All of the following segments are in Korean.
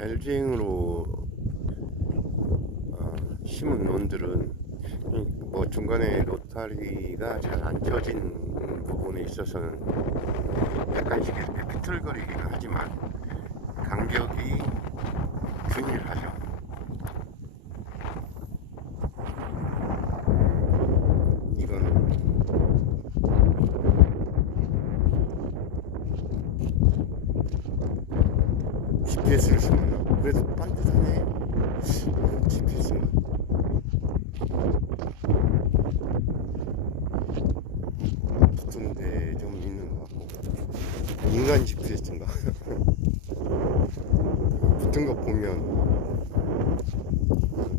자율주행으로 어, 심은 논들은 이- 뭐 중간에 로타리가 잘안 켜진 부분에 있어서는 약간씩 이렇게 비틀거리기는 하지만 간격이 균일하죠. 이건 GPS를 심었나? 그래도 반듯하네. GPS인가? 붙은데 좀 있는 것 같고. 인간 GPS인가? 붙은 거 보면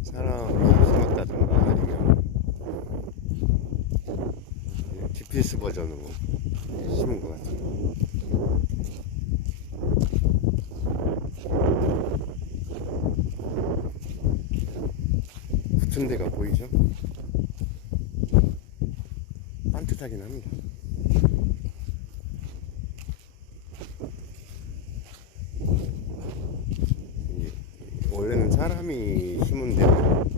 사람이 심었다든가 아니면 GPS 버전으로 심은 것 같아요. 붙은 데가 보이죠? 반듯하긴 합니다. 이게 원래는 사람이 심은 데는